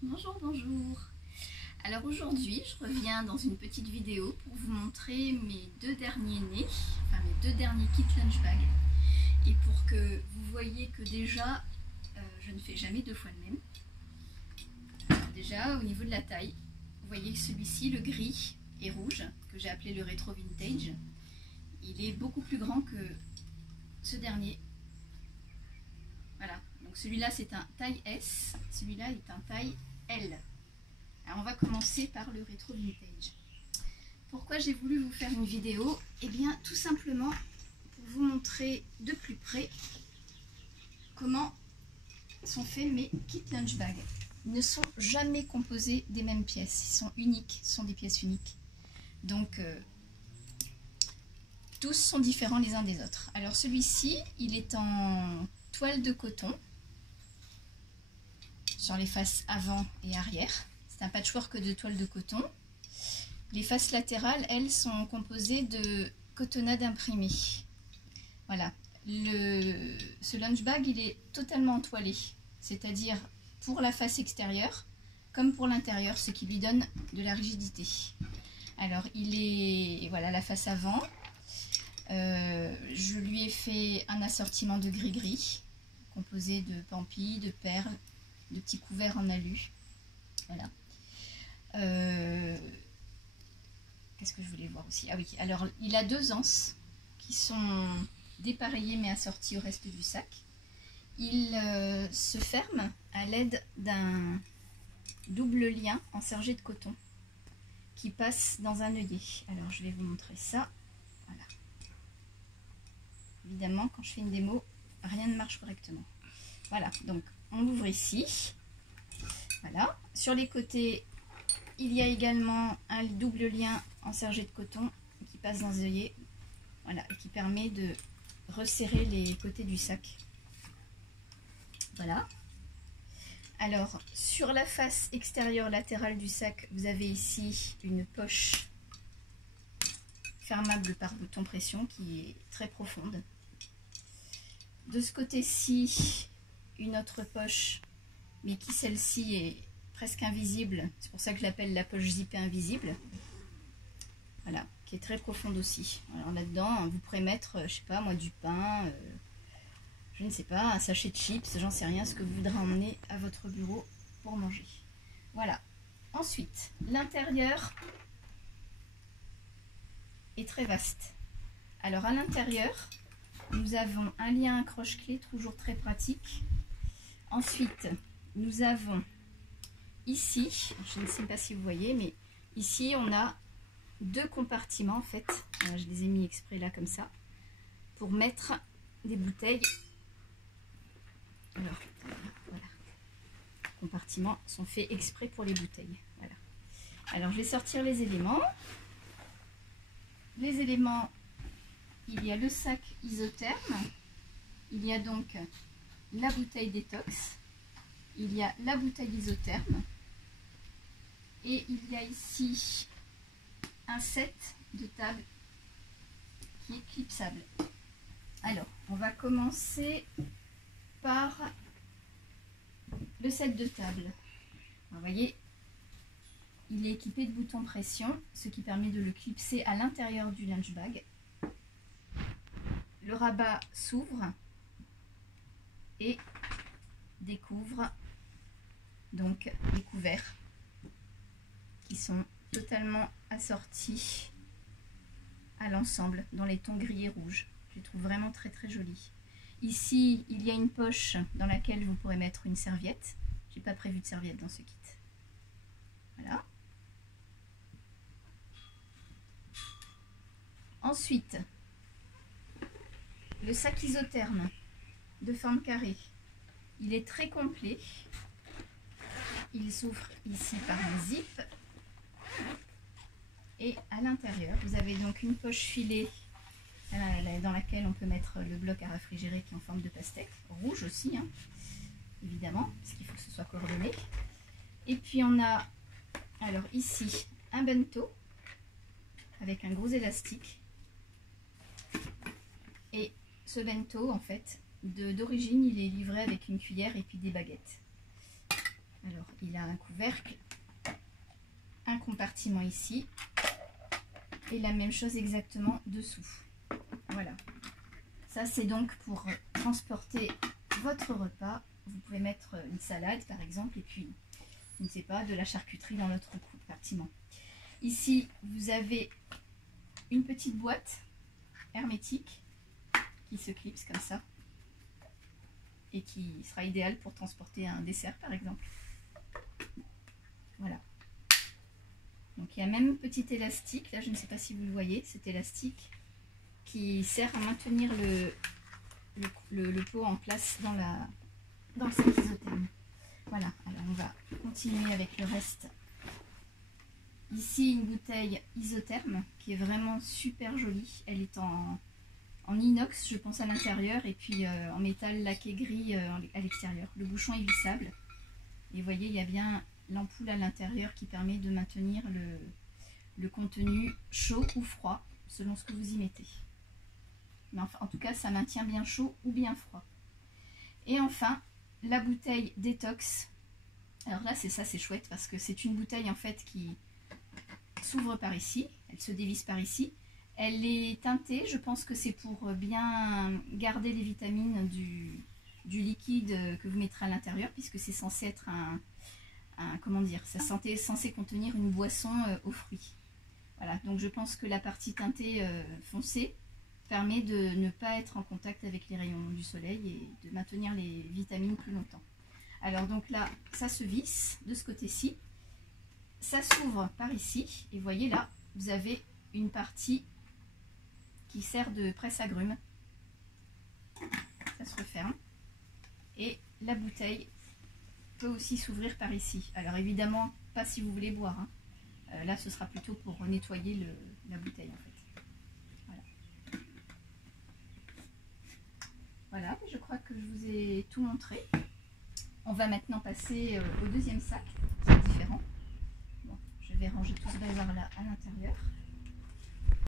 Bonjour, bonjour. Alors aujourd'hui, je reviens dans une petite vidéo pour vous montrer mes deux derniers nés, enfin mes deux derniers kits lunch bag. Et pour que vous voyez que déjà, je ne fais jamais deux fois le même. Alors déjà, au niveau de la taille, vous voyez que celui-ci, le gris et rouge, que j'ai appelé le rétro vintage, il est beaucoup plus grand que ce dernier. Voilà, donc celui-là c'est un taille S, celui-là est un taille L. Alors on va commencer par le rétro vintage. Pourquoi j'ai voulu vous faire une vidéo? Eh bien tout simplement pour vous montrer de plus près comment sont faits mes kits lunch bag. Ils ne sont jamais composés des mêmes pièces, ils sont uniques, ce sont des pièces uniques. Donc tous sont différents les uns des autres. Alors celui-ci, il est en toile de coton sur les faces avant et arrière. C'est un patchwork de toile de coton. Les faces latérales, elles, sont composées de cotonnade imprimée. Voilà. Ce lunch bag, il est totalement entoilé, c'est-à-dire pour la face extérieure comme pour l'intérieur, ce qui lui donne de la rigidité. Alors, il est, voilà, la face avant. Je lui ai fait un assortiment de gris-gris, composé de pampis, de perles, de petits couverts en alu. Voilà. Qu'est-ce que je voulais voir aussi? Ah oui, alors il a deux anses qui sont dépareillées mais assorties au reste du sac. Il se ferme à l'aide d'un double lien en sergé de coton qui passe dans un œillet. Alors je vais vous montrer ça. Voilà. Évidemment, quand je fais une démo, rien ne marche correctement. Voilà, donc on l'ouvre ici. Voilà. Sur les côtés, il y a également un double lien en sergé de coton qui passe dans les œillets, voilà, et qui permet de resserrer les côtés du sac. Voilà. Alors, sur la face extérieure latérale du sac, vous avez ici une poche fermable par bouton pression qui est très profonde. De ce côté-ci, une autre poche, mais qui celle-ci est presque invisible, c'est pour ça que je l'appelle la poche zippée invisible. Voilà, qui est très profonde aussi. Alors là-dedans, vous pourrez mettre, je sais pas moi, du pain, je ne sais pas, un sachet de chips, j'en sais rien, ce que vous voudrez emmener à votre bureau pour manger. Voilà. Ensuite, l'intérieur est très vaste. Alors à l'intérieur, nous avons un lien accroche-clé, toujours très pratique. Ensuite, nous avons ici, je ne sais pas si vous voyez, mais ici on a deux compartiments en fait. Je les ai mis exprès là comme ça pour mettre des bouteilles. Alors voilà, les compartiments sont faits exprès pour les bouteilles. Voilà. Alors je vais sortir les éléments. Les éléments, il y a le sac isotherme, il y a donc la bouteille détox, il y a la bouteille isotherme et il y a ici un set de table qui est clipsable. Alors, on va commencer par le set de table. Vous voyez, il est équipé de boutons pression, ce qui permet de le clipser à l'intérieur du lunch bag. Le rabat s'ouvre et découvre donc les couverts qui sont totalement assortis à l'ensemble dans les tons gris et rouge. Je les trouve vraiment très très jolis. Ici, il y a une poche dans laquelle vous pourrez mettre une serviette. J'ai pas prévu de serviette dans ce kit. Voilà. Ensuite, le sac isotherme de forme carrée. Il est très complet. Il s'ouvre ici par un zip. Et à l'intérieur, vous avez donc une poche filée dans laquelle on peut mettre le bloc à réfrigérer qui est en forme de pastèque, rouge aussi, hein, évidemment, parce qu'il faut que ce soit coordonné. Et puis on a, alors ici, un bento avec un gros élastique. Et ce bento, en fait, d'origine, il est livré avec une cuillère et puis des baguettes. Alors, il a un couvercle, un compartiment ici, et la même chose exactement dessous. Voilà. Ça, c'est donc pour transporter votre repas. Vous pouvez mettre une salade, par exemple, et puis, je ne sais pas, de la charcuterie dans l'autre compartiment. Ici, vous avez une petite boîte hermétique qui se clipse comme ça et qui sera idéale pour transporter un dessert, par exemple. Voilà. Donc il y a même un petit élastique, là je ne sais pas si vous le voyez, cet élastique qui sert à maintenir le pot en place dans le sac isotherme. Voilà, alors on va continuer avec le reste. Ici une bouteille isotherme qui est vraiment super jolie. Elle est en inox, je pense, à l'intérieur, et puis en métal laqué gris à l'extérieur. Le bouchon est vissable. Et vous voyez, il y a bien l'ampoule à l'intérieur qui permet de maintenir le contenu chaud ou froid, selon ce que vous y mettez. Mais enfin, en tout cas, ça maintient bien chaud ou bien froid. Et enfin, la bouteille détox. Alors là, c'est chouette parce que c'est une bouteille en fait qui s'ouvre par ici, elle se dévisse par ici. Elle est teintée, je pense que c'est pour bien garder les vitamines du liquide que vous mettrez à l'intérieur, puisque c'est censé être comment dire, c'est censé contenir une boisson aux fruits. Voilà, donc je pense que la partie teintée foncée permet de ne pas être en contact avec les rayons du soleil et de maintenir les vitamines plus longtemps. Alors donc là, ça se visse de ce côté-ci, ça s'ouvre par ici, et vous voyez là, vous avez une partie qui sert de presse-agrumes. Ça se referme. Et la bouteille peut aussi s'ouvrir par ici. Alors évidemment, pas si vous voulez boire, hein. Là, ce sera plutôt pour nettoyer la bouteille en fait. Voilà. Voilà, je crois que je vous ai tout montré. On va maintenant passer au deuxième sac, qui est différent. Bon, je vais ranger tout ce bazar là à l'intérieur.